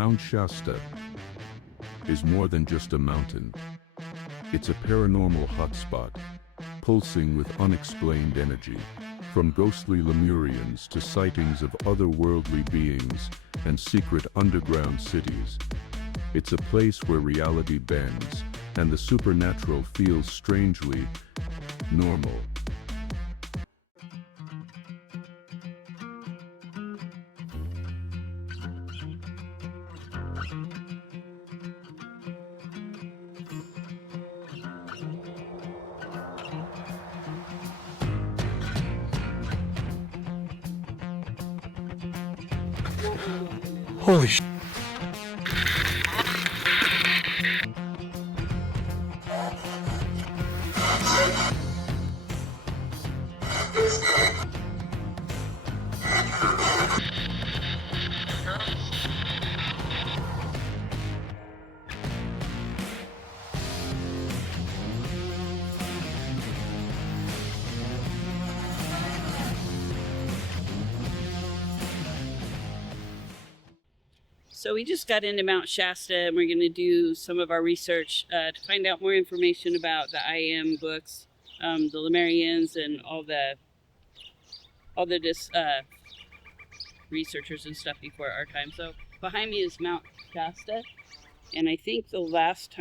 Mount Shasta is more than just a mountain. It's a paranormal hotspot, pulsing with unexplained energy. From ghostly Lemurians to sightings of otherworldly beings and secret underground cities, it's a place where reality bends and the supernatural feels strangely normal. Holy sh! So we just got into Mount Shasta, and we're going to do some of our research to find out more information about the I Am books, the Lemurians, and all the researchers and stuff before our time. So behind me is Mount Shasta, and I think the last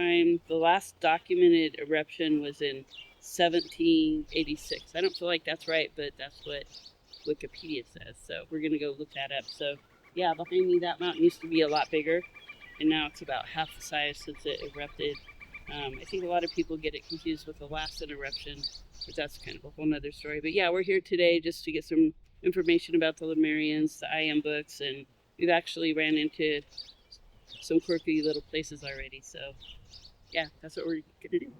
documented eruption was in 1786. I don't feel like that's right, but that's what Wikipedia says. So we're going to go look that up. So yeah, behind me, that mountain used to be a lot bigger, and now it's about half the size since it erupted. I think a lot of people get it confused with the last eruption, but that's kind of a whole nother story. But yeah, we're here today just to get some information about the Lemurians, the I Am books, and we've actually ran into some quirky little places already. So yeah, that's what we're gonna do.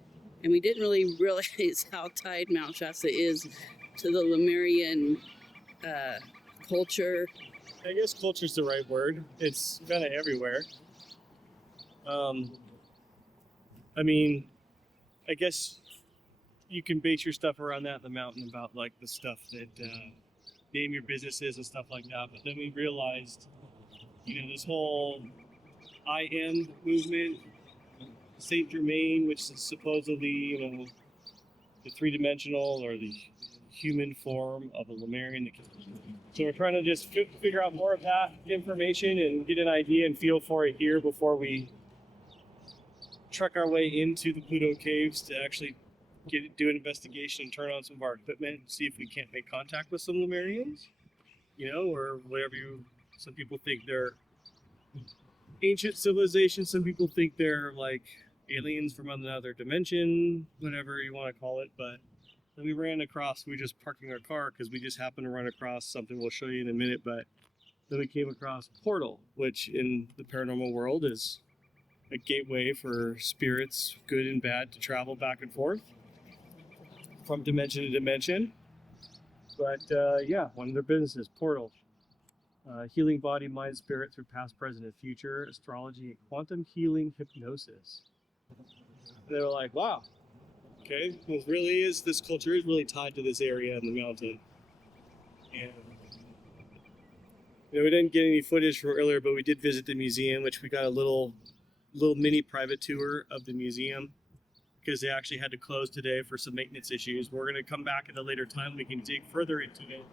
And we didn't really realize how tied Mount Shasta is to the Lemurian culture. I guess culture's the right word. It's kind of everywhere. I mean, I guess you can base your stuff around that in the mountain about like the stuff that name your businesses and stuff like that. But then we realized, this whole I Am movement, Saint Germain, which is supposedly, the three-dimensional or the human form of a Lemurian. So we're trying to just figure out more of that information and get an idea and feel for it here before we trek our way into the Pluto Caves to actually do an investigation and turn on some of our equipment and see if we can't make contact with some Lemurians, or whatever some people think they're ancient civilizations, some people think they're like aliens from another dimension, whatever you want to call it, but then we just parking our car because we just happened to run across something we'll show you in a minute, but then we came across a portal, which in the paranormal world is a gateway for spirits, good and bad, to travel back and forth from dimension to dimension. But one of their businesses, portal. Healing body, mind, spirit through past, present, and future, astrology, and quantum healing hypnosis. And they were like, wow. Okay, this culture is really tied to this area in the mountain. And we didn't get any footage from earlier, but we did visit the museum, which we got a little mini private tour of the museum because they actually had to close today for some maintenance issues. We're going to come back at a later time. We can dig further into it.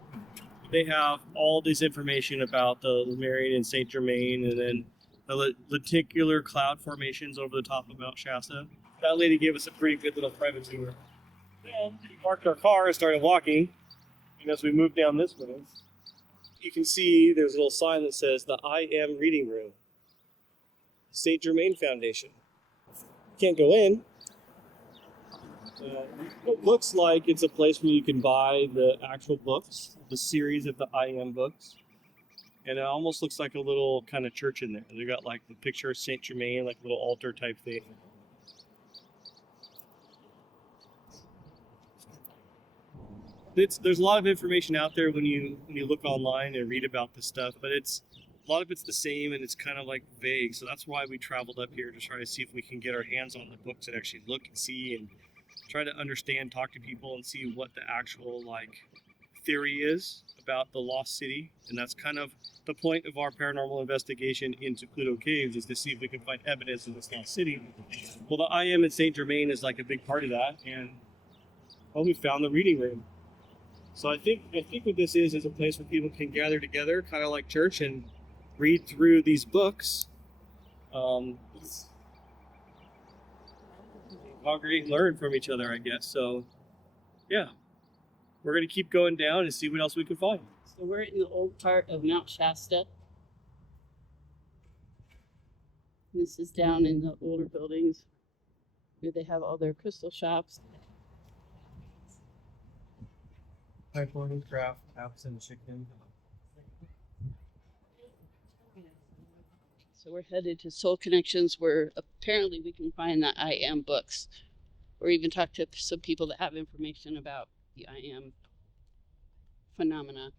They have all this information about the Lemurian and Saint Germain, and then the lenticular cloud formations over the top of Mount Shasta. That lady gave us a pretty good little private tour. Then we parked our car and started walking. And as we moved down this way, you can see there's a little sign that says the I Am Reading Room, Saint Germain Foundation. Can't go in. It looks like it's a place where you can buy the actual books, the series of the I Am books. And it almost looks like a little kind of church in there. They got like the picture of Saint Germain, like a little altar type thing. There's a lot of information out there when you look online and read about this stuff, but a lot of it's the same and it's kind of like vague. So that's why we traveled up here to try to see if we can get our hands on the books and actually look and see and try to understand, talk to people and see what the actual like theory is about the lost city, and that's kind of the point of our paranormal investigation into Pluto Caves, is to see if we can find evidence of this lost city. Well, the I Am in Saint Germain is like a big part of that, and well, we found the reading room. So I think what this is a place where people can gather together, kind of like church, and read through these books, congregate and learn from each other, I guess. So yeah, we're gonna keep going down and see what else we can find. So we're in the old part of Mount Shasta. This is down in the older buildings where they have all their crystal shops. Pipeline, craft, apps, and chicken. So we're headed to Soul Connections, where apparently we can find the I Am books, or even talk to some people that have information about the I Am phenomena.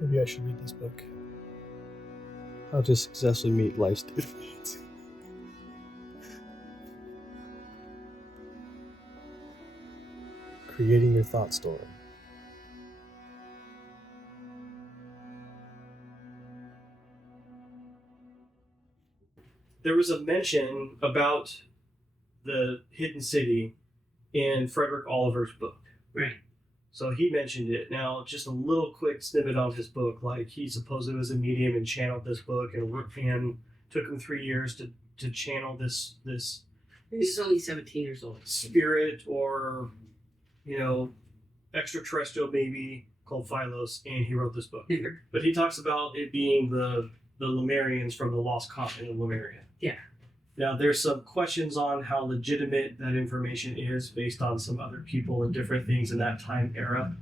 Maybe I should read this book. How to Successfully Meet Life's Difficulties. Creating Your Thought Storm. There was a mention about the hidden city in Frederick Oliver's book. Right. So he mentioned it. Now, just a little quick snippet on his book. Like, he supposedly was a medium and channeled this book, and took him 3 years to channel this He's only 17 years old. spirit, or extraterrestrial maybe, called Philos, and he wrote this book. But he talks about it being the Lemurians from the lost continent of Lemuria. Yeah. Now, there's some questions on how legitimate that information is based on some other people and different things in that time era,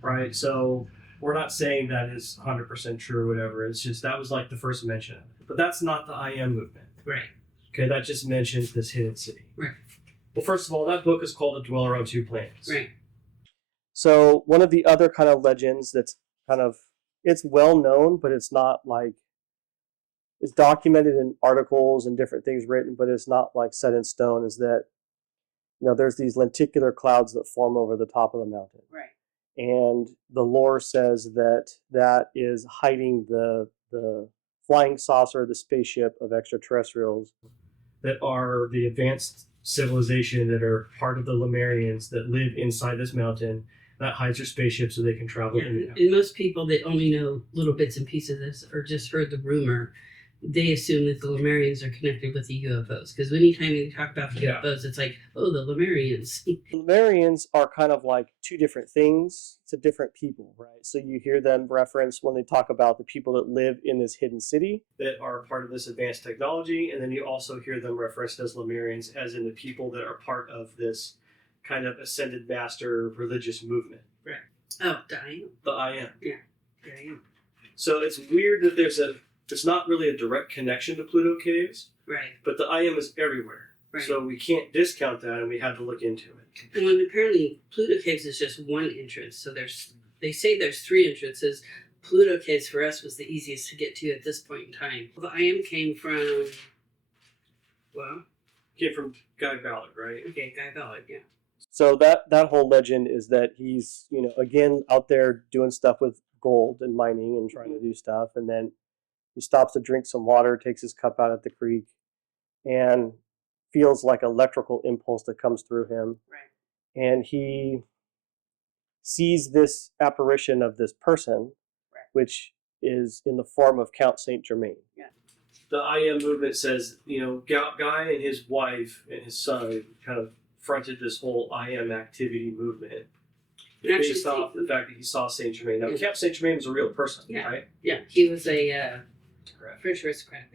right? So we're not saying that is 100% true or whatever. It's just that was like the first mention of it. But that's not the I Am movement. Right. Okay, that just mentions this hidden city. Right. Well, first of all, that book is called A Dweller on Two Planets. Right. So one of the other kind of legends that's it's well known, but it's not like, it's documented in articles and different things written, but it's not like set in stone, is that, there's these lenticular clouds that form over the top of the mountain. Right. And the lore says that is hiding the flying saucer, the spaceship of extraterrestrials. That are the advanced civilization that are part of the Lemurians that live inside this mountain, that hides their spaceship so they can travel in and out. And most people that only know little bits and pieces of this, or just heard the rumor, they assume that the Lemurians are connected with the UFOs. Because anytime they talk about the UFOs, it's like, oh, the Lemurians. The Lemurians are kind of like two different things to different people, right? So you hear them reference when they talk about the people that live in this hidden city, that are part of this advanced technology, and then you also hear them referenced as Lemurians, as in the people that are part of this kind of ascended master religious movement. Right. Oh, Diane. The I Am. Yeah, Diane. So it's weird that there's not really a direct connection to Pluto Caves, Right. but the I Am is everywhere. Right. So we can't discount that, and we had to look into it. Well, and apparently Pluto Caves is just one entrance. So they say there's 3 entrances. Pluto Caves for us was the easiest to get to at this point in time. Well, the I Am came from, Came from Guy Ballard, right? okay, Guy Ballard, yeah. So that whole legend is that he's, again, out there doing stuff with gold and mining and trying to do stuff. And then he stops to drink some water, takes his cup out at the creek, and feels like electrical impulse that comes through him. Right. And he sees this apparition of this person, Right. which is in the form of Count Saint Germain. The I Am movement says, Guy and his wife and his son kind of fronted this whole I Am activity movement And actually, based off the fact that he saw Saint Germain. Now, Yeah. Count Saint Germain was a real person, Yeah. right? Yeah, he was a French aristocrat.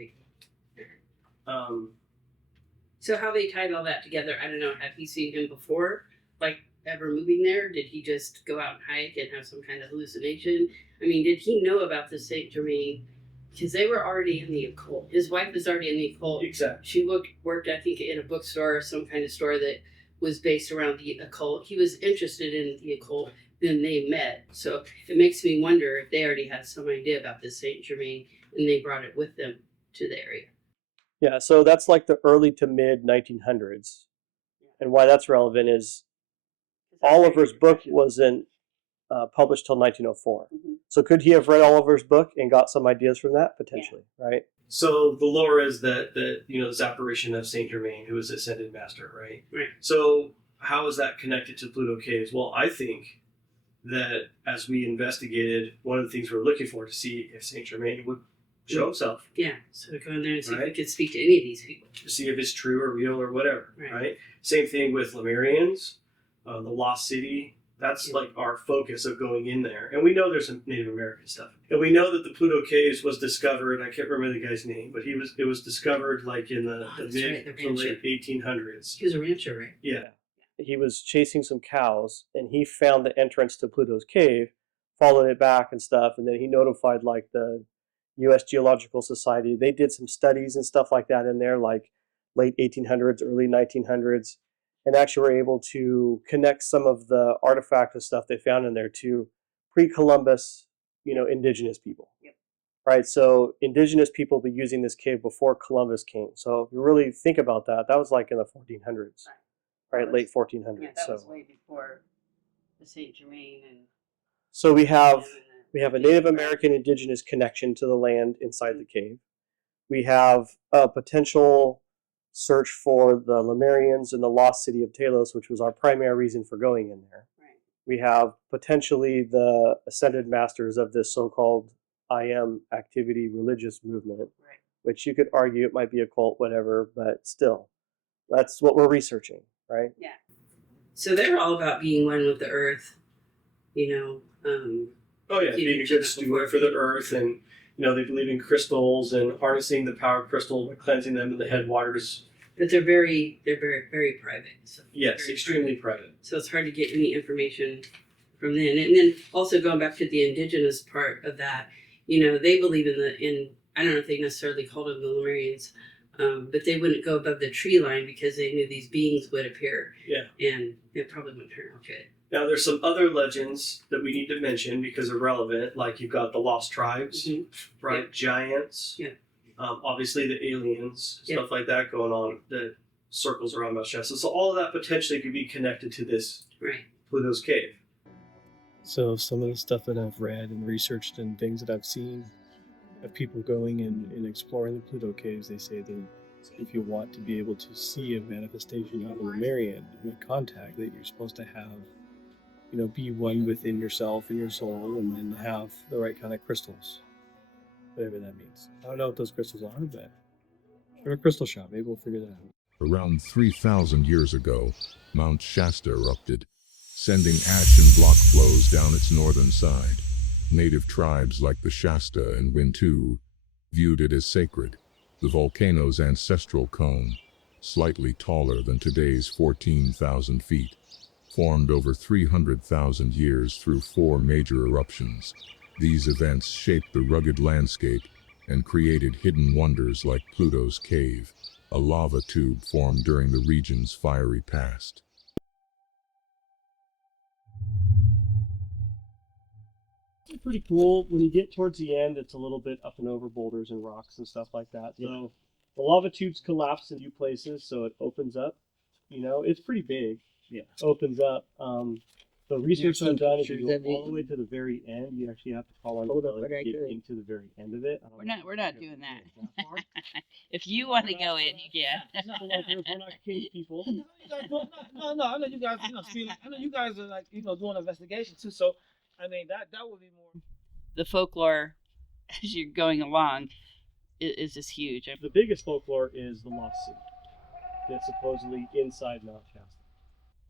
So how they tied all that together, I don't know. Have you seen him before? Like, ever moving there? Did he just go out and hike and have some kind of hallucination? I mean, did he know about the Saint Germain? Because they were already in the occult. His wife was already in the occult. Exactly. She worked, I think, in a bookstore or some kind of store that was based around the occult. He was interested in the occult. Then they met. So it makes me wonder if they already had some idea about this Saint Germain and they brought it with them to the area. Yeah, so that's like the early to mid 1900s. And why that's relevant is Oliver's book wasn't published till 1904. So could he have read Oliver's book and got some ideas from that? Potentially, right? So the lore is that this apparition of Saint Germain, who was ascended master, right? Right. So how is that connected to Pluto Caves? Well, I think that as we investigated, one of the things we were looking for to see if Saint Germain would show himself, Yeah. So go in there and see if Right. we could speak to any of these people. to see if it's true or real or whatever, Right. right? Same thing with Lemurians, the Lost City. That's like our focus of going in there. And we know there's some Native American stuff. And we know that the Pluto Caves was discovered, I can't remember the guy's name, but it was discovered like in the That's mid right, the to late 1800s. He was a rancher, right? Yeah. He was chasing some cows and he found the entrance to Pluto's cave, followed it back and stuff, and then he notified like the US Geological Society. They did some studies and stuff like that in there, like late 1800s, early 1900s, and actually were able to connect some of the artifacts and stuff they found in there to pre-Columbus, indigenous people. Yep. Right, so indigenous people were using this cave before Columbus came. So if you really think about that, that was like in the 1400s. Right, late 1400s. Yeah, that so was way before the Saint Germain and. so we have a Native American indigenous connection to the land inside the cave. We have a potential search for the Lemurians in the lost city of Talos, which was our primary reason for going in there. Right. We have potentially the ascended masters of this so-called I am activity religious movement, Right. which you could argue it might be a cult, whatever, but still, that's what we're researching, right? Yeah. So they're all about being one with the earth, Oh yeah, keeping being a each good other steward for the earth, and they believe in crystals and harnessing the power of crystal by cleansing them in the headwaters. but they're very very private. So Yes, very extremely private. So it's hard to get any information from them. And then also going back to the indigenous part of that, they believe in I don't know if they necessarily called them the Lemurians, but they wouldn't go above the tree line because they knew these beings would appear. Yeah. And it probably wouldn't turn out good. Now, there's some other legends that we need to mention because they're relevant. Like you've got the lost tribes, right? Yeah. Giants. Yeah. Obviously, the aliens, Yeah. stuff like that going on that circles around Mount Shasta. So all of that potentially could be connected to this Right. Pluto's cave. So some of the stuff that I've read and researched and things that I've seen of people going and exploring the Pluto Caves, they say that if you want to be able to see a manifestation of a Lemurian, contact, that you're supposed to have, be one within yourself and your soul, and then have the right kind of crystals, whatever that means. I don't know what those crystals are, but we're a crystal shop. Maybe we'll figure that out. Around 3,000 years ago, Mount Shasta erupted, sending ash and block flows down its northern side. Native tribes like the Shasta and Wintu viewed it as sacred. The volcano's ancestral cone, slightly taller than today's 14,000 feet, formed over 300,000 years through 4 major eruptions. These events shaped the rugged landscape and created hidden wonders like Pluto's cave, a lava tube formed during the region's fiery past. It's pretty cool. When you get towards the end, it's a little bit up and over boulders and rocks and stuff like that. Yeah. So the lava tubes collapse in a few places, so it opens up. It's pretty big. Yeah. Opens up. The research I've done, if Should you that go be- all the way to the very end, you actually have to fall on Hold the up, belly to I get got it. into the very end of it. I don't We're know not- if we're you not can doing that. go that far. If you want to go in, you can. We're not cave people. No, I know you guys. I know you guys are doing investigations too. So, I mean that would be more. The folklore, as you're going along, is just huge. The biggest folklore is the Lost City that's supposedly inside Mount Shasta.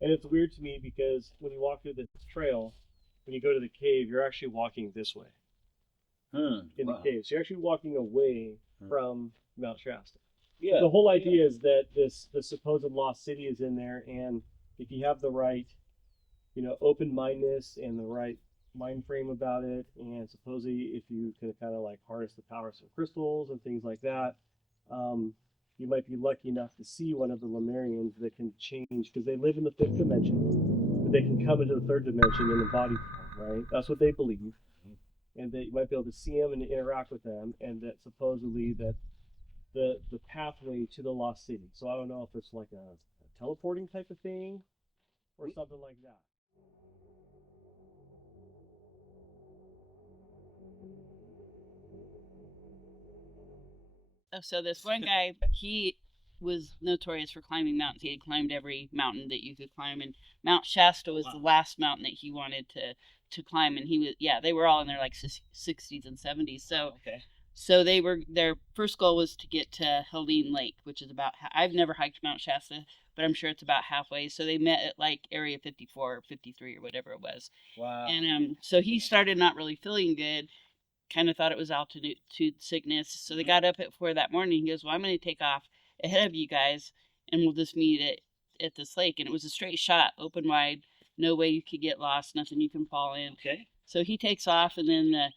And it's weird to me because when you walk through this trail, when you go to the cave, you're actually walking this way in the cave. So you're actually walking away from Mount Shasta. Yeah. The whole idea is that the supposed lost city is in there, and if you have the right, open-mindedness and the right mind frame about it, and supposedly if you can kind of like harness the power of some crystals and things like that, you might be lucky enough to see one of the Lemurians that can change, because they live in the 5th dimension, but they can come into the 3rd dimension in a body form, right? That's what they believe. And that you might be able to see them and interact with them, and that supposedly that the pathway to the lost city. So I don't know if it's like a teleporting type of thing or something like that. So this one guy, he was notorious for climbing mountains. He had climbed every mountain that you could climb, and Mount Shasta was the last mountain that he wanted to climb. And he was, yeah, they were all in their like 60s and 70s. So Okay. so they were, their first goal was to get to Helene Lake, which is about, I've never hiked Mount Shasta, but I'm sure it's about halfway. So they met at like area 54 or 53 or whatever it was. Wow. And so he started not really feeling good, kind of thought it was altitude sickness. So they got up at 4 that morning. He goes, well, I'm going to take off ahead of you guys and we'll just meet at this lake. And it was a straight shot, open wide, no way you could get lost, nothing you can fall in. Okay. So he takes off, and then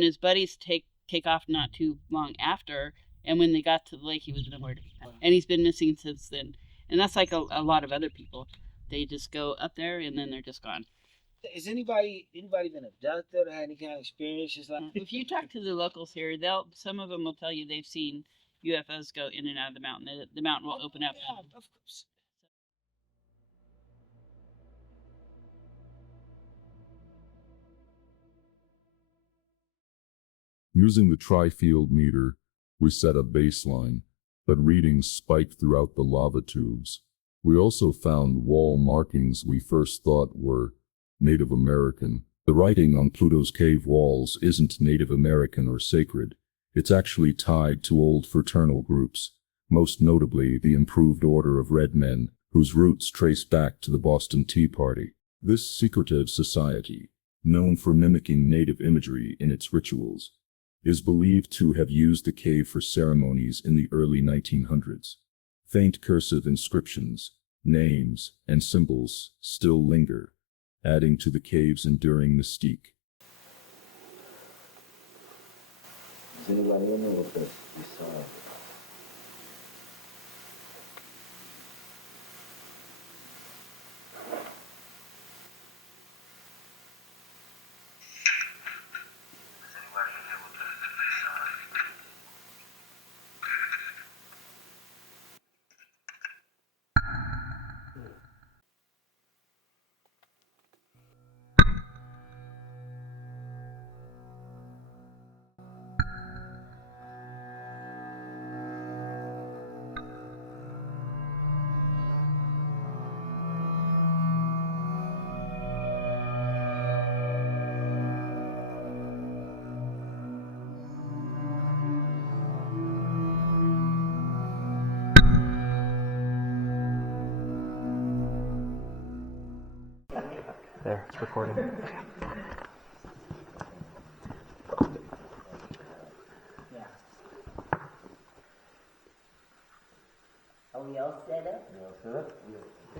his buddies take off not too long after. And when they got to the lake, he was nowhere to be found. And he's been missing since then. And that's like a lot of other people. They just go up there and then they're just gone. Is anybody been abducted or had any kind of experiences like? If you talk to the locals here, some of them will tell you they've seen UFOs go in and out of the mountain. The mountain will open up. Yeah, of course. Using the tri-field meter, we set a baseline, but readings spiked throughout the lava tubes. We also found wall markings we first thought were Native American. The writing on Pluto's cave walls isn't Native American or sacred. It's actually tied to old fraternal groups, most notably the Improved Order of Red Men, whose roots trace back to the Boston Tea Party. This secretive society, known for mimicking native imagery in its rituals, is believed to have used the cave for ceremonies in the early 1900s. Faint cursive inscriptions, names, and symbols still linger, adding to the cave's enduring mystique. Is anybody in there with us besides? There, it's recording. Are we all set up? You all set up?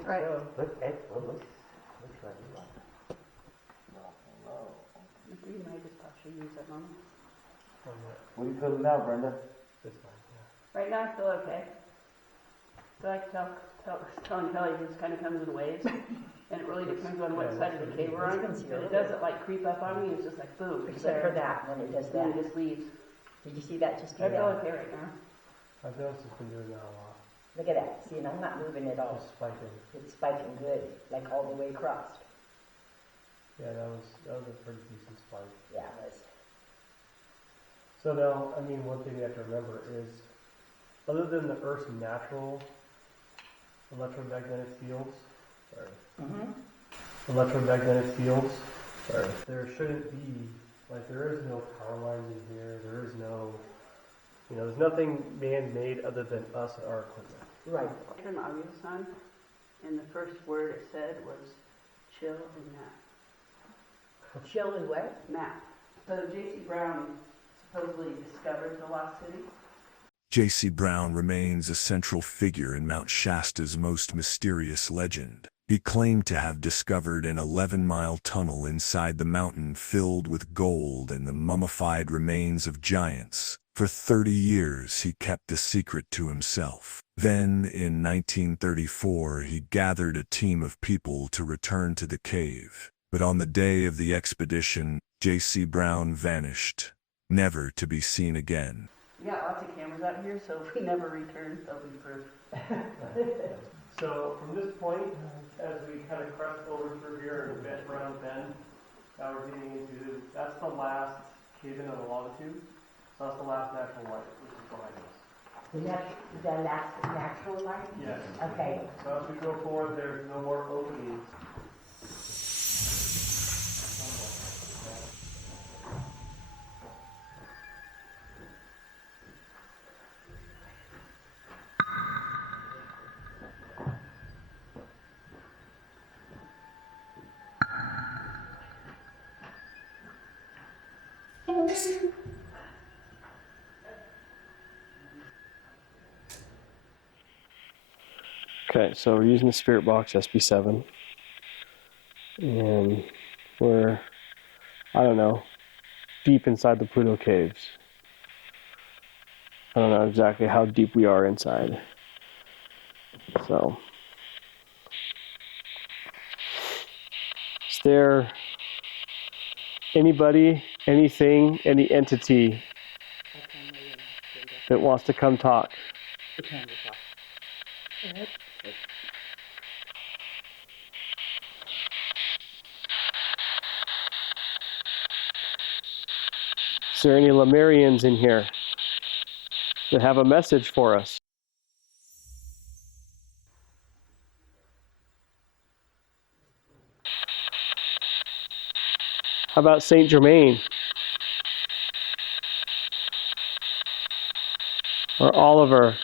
Right. Looks like you are. You might just partially use that moment. What are you feeling now, Brenda? Right now I feel okay. I feel like telling Kelly it just kind of comes in waves. And it really depends on what side of the cave we're on. But it doesn't like creep up on me, it's just like boom. Except for that, when it does Then that. it just leaves. Did you see that just I came feel out? okay right now. I've noticed it's been doing that a lot. Look at that. See, and I'm not moving at all. Just spiking. It's spiking good, like all the way across. Yeah, that was a pretty decent spike. Yeah, it was. So now, I mean, one thing you have to remember is, other than the Earth's natural electromagnetic fields, there shouldn't be, like, there is no power lines in here, there is no, there's nothing man-made other than us and our equipment. Right. I turned the audio on, and the first word it said was chill and map. Chill and what? Map. So J.C. Brown supposedly discovered the lost city. J.C. Brown remains a central figure in Mount Shasta's most mysterious legend. He claimed to have discovered an 11-mile tunnel inside the mountain filled with gold and the mummified remains of giants. For 30 years, he kept the secret to himself. Then, in 1934, he gathered a team of people to return to the cave. But on the day of the expedition, J.C. Brown vanished, never to be seen again. We got lots of cameras cameras out here, so if we never return, they'll be proof. So from this point, as we kind of crest over through here and bend around bend, now we're getting into, that's the last cave in on the longitude. So that's the last natural light, which is behind us. The last natural light? Yes. Okay. So as we go forward, there's no more openings. Okay, so we're using the spirit box SB7, and we're, I don't know, deep inside the Pluto Caves. I don't know exactly how deep we are inside. So, is there anybody, anything, any entity that wants to come talk? Is there any Lemurians in here that have a message for us? How about Saint Germain? Or Oliver?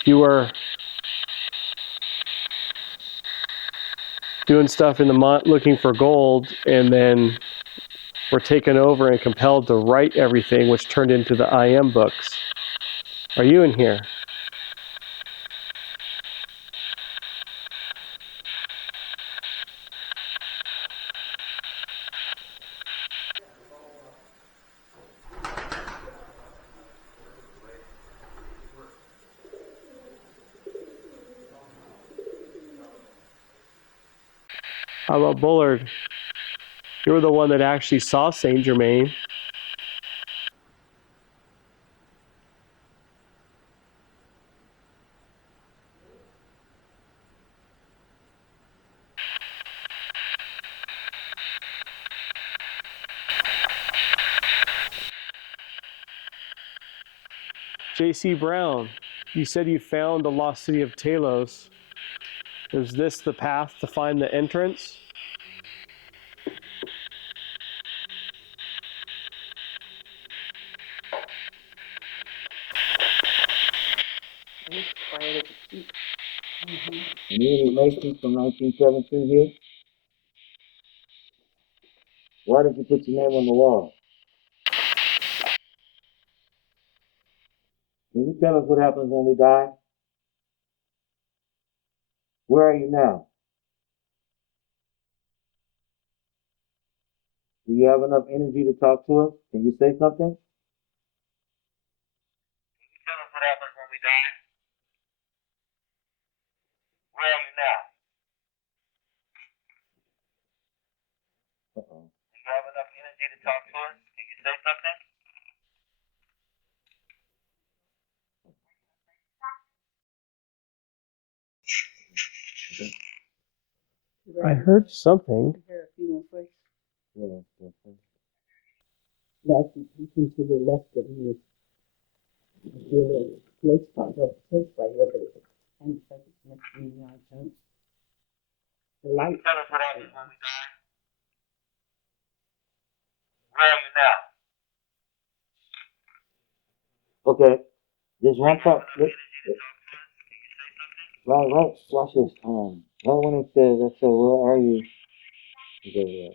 If you were doing stuff in the looking for gold, and then were taken over and compelled to write everything, which turned into the IM books. Are you in here? How about Bullard? You were the one that actually saw Saint Germain. J.C. Brown, you said you found the lost city of Talos. Is this the path to find the entrance? Any relations from 1917 here? Why did you put your name on the wall? Can you tell us what happens when we die? Where are you now? Do you have enough energy to talk to us? Can you say something? Can you tell us what happens when we die? Where are you now? Uh-oh. Do you have enough energy to talk to us? Can you say something? I heard something. Yeah. That's looking to the left of you. The place by here, but it's kind of like it's next to me now, don't. The light. Tell us what happens when we die. Where are you now? Okay. There's one part. Right. Watch this. Right when it says, I said, where are you? You go there.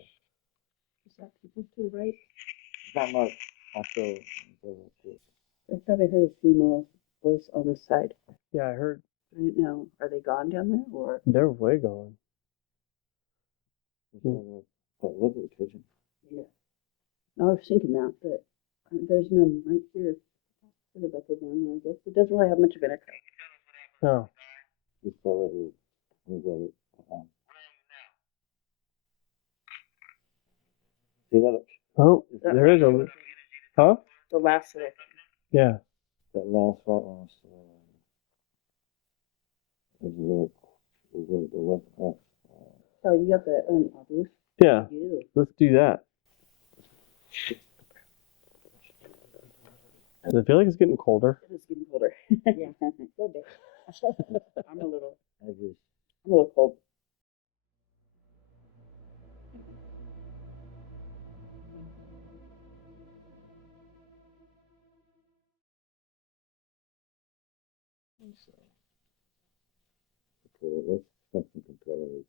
Is that people to the right? It's not much. I said, I thought I heard a female voice on the side. Yeah, I heard. I don't know. Are they gone down there or? They're way gone. Yeah. I was thinking that, but there's none right here. Put it back down there, I guess. It doesn't really have much of an echo. No. It's already. We got it. See that? Oh, there is a. Huh? The last of it. Yeah. That last part was a little, Oh, you got the obelisk? Yeah. Ew. Let's do that. Does it feel like it's getting colder? It is getting colder. Yeah, a little bit. I'm a little cold.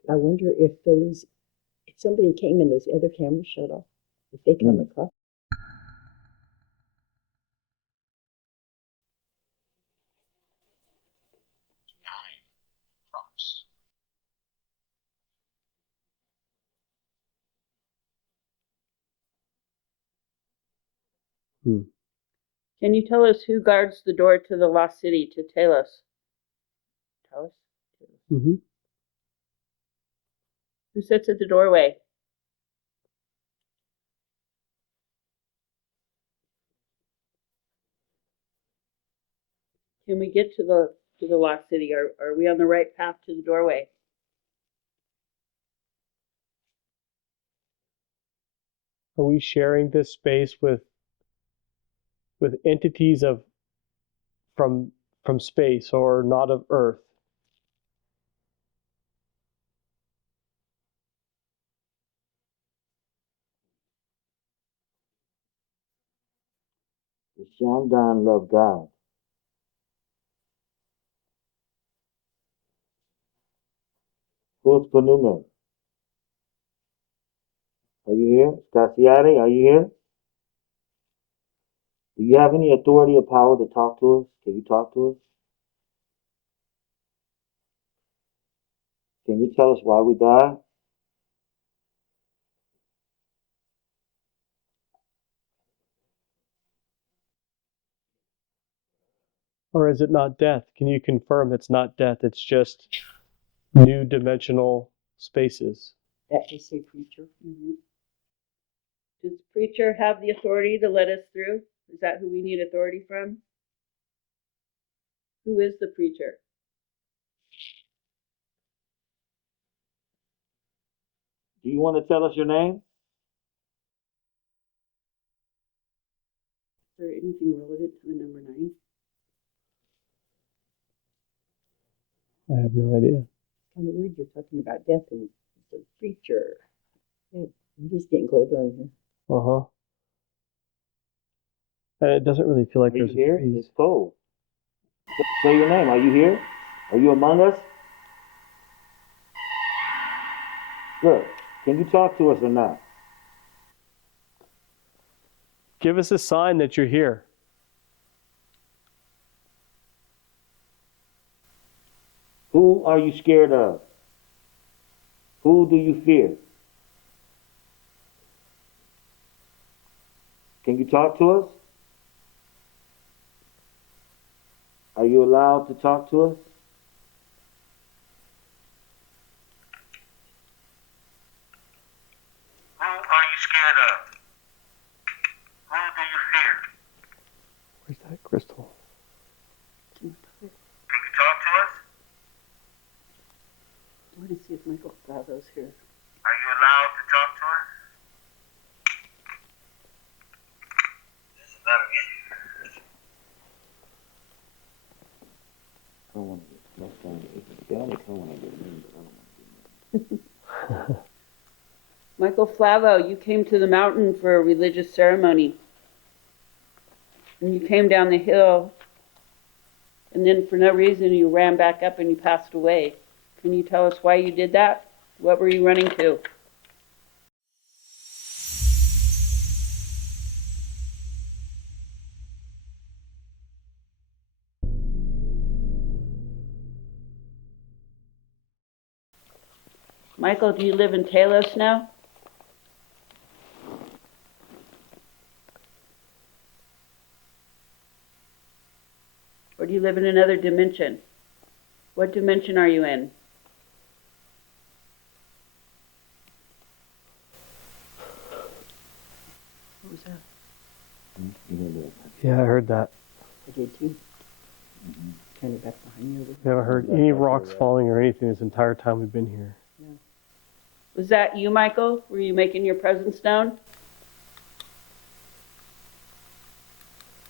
I wonder if somebody came and those other cameras shut off, if they come across. Can you tell us who guards the door to the lost city, to Talos? Talos? Mm-hmm. Who sits at the doorway? Can we get to the lost city? Are we on the right path to the doorway? Are we sharing this space with entities from space or not of Earth? The Shandon love God. Who's Panume? Are you here? Stasiade, are you here? Do you have any authority or power to talk to us? Can you talk to us? Can you tell us why we died? Or is it not death? Can you confirm it's not death? It's just new dimensional spaces. That is a preacher. Mm-hmm. Does the preacher have the authority to let us through? Is that who we need authority from? Who is the preacher? Do you want to tell us your name? Is there anything relevant to the number 9? I have no idea. Kind of weird you're talking about death and the preacher. Yeah, I'm just getting colder in here. Uh-huh. And it doesn't really feel like Are you there's here? a breeze. It's cold. Say your name. Are you here? Are you among us? Good. Can you talk to us or not? Give us a sign that you're here. Who are you scared of? Who do you fear? Can you talk to us? Are you allowed to talk to us? Who are you scared of? Who do you fear? Where's that crystal? Can you talk to us? I want to see if Michael Flavo's here. Are you allowed to talk to us? This is not an issue. I don't want to get left on it. They only come when I get mean, but I don't want to get mean. Michael Flavo, you came to the mountain for a religious ceremony. And you came down the hill, and then for no reason you ran back up and you passed away. Can you tell us why you did that? What were you running to? Michael, do you live in Talos now? Or do you live in another dimension? What dimension are you in? What was that? Yeah, I heard that. I did too. Turn it back behind you. We haven't heard any rocks falling or anything this entire time we've been here. Was that you, Michael? Were you making your presence known?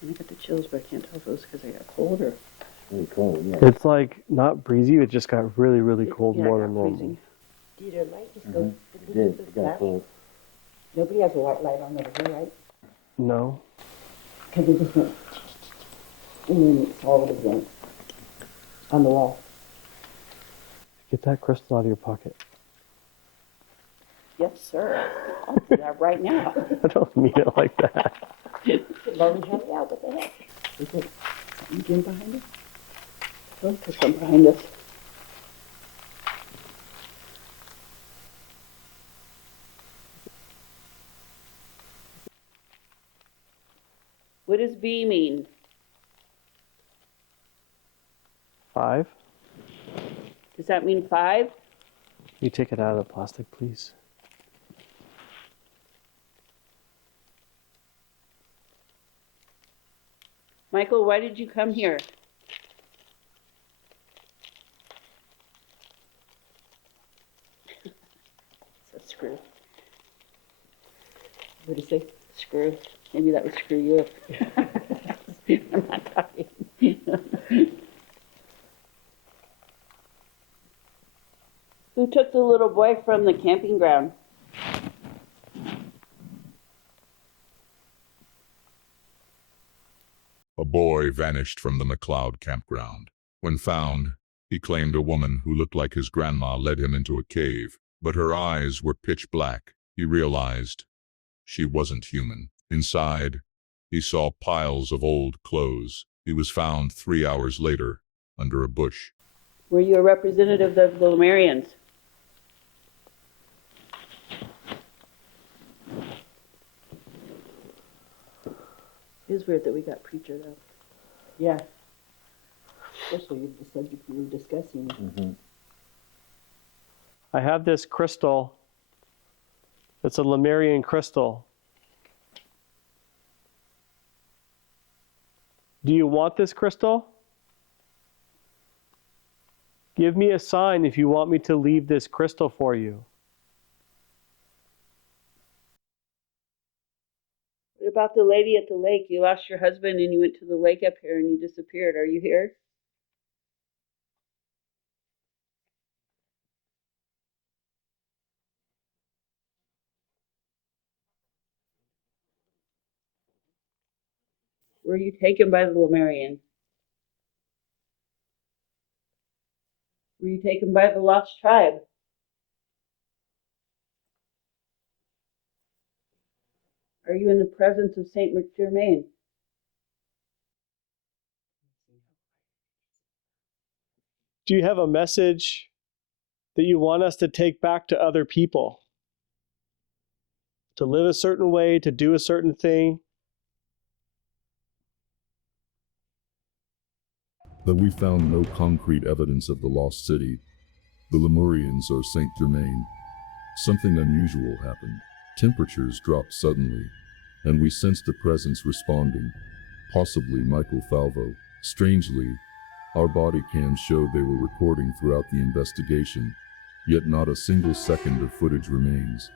I got the chills, but I can't tell if it was because I got cold or... Really cold, yeah. It's like not breezy, it just got really, really cold, Yeah, more it than got normal. freezing. Did your light just go? It did. It got cold. Nobody has a white light on over here, right? No. Because it just went, and then it's all again on the wall. Get that crystal out of your pocket. Yes, sir. I'll do that right now. I don't mean it like that. Lauren, help me out. What the heck? Is it something behind us? Oh, there's something behind us. What does B mean? 5. Does that mean 5? You take it out of the plastic, please. Michael, why did you come here? It's a screw. What did you say? Screw. Maybe that would screw you up. I'm not talking. Who took the little boy from the camping ground? A boy vanished from the McLeod campground. When found, he claimed a woman who looked like his grandma led him into a cave, but her eyes were pitch black. He realized she wasn't human. Inside, he saw piles of old clothes. He was found 3 hours later under a bush. Were you a representative of the Lemurians? It is weird that we got preacher though. Yeah. Especially with the subject we were discussing. Mm-hmm. I have this crystal. It's a Lemurian crystal. Do you want this crystal? Give me a sign if you want me to leave this crystal for you. What about the lady at the lake? You lost your husband and you went to the lake up here and you disappeared. Are you here? Were you taken by the Lemurian? Were you taken by the lost tribe? Are you in the presence of Saint Germain? Do you have a message that you want us to take back to other people? To live a certain way, to do a certain thing? Though we found no concrete evidence of the lost city, the Lemurians or Saint Germain, something unusual happened. Temperatures dropped suddenly, and we sensed a presence responding, possibly Michael Falvo. Strangely, our body cams showed they were recording throughout the investigation, yet not a single second of footage remains.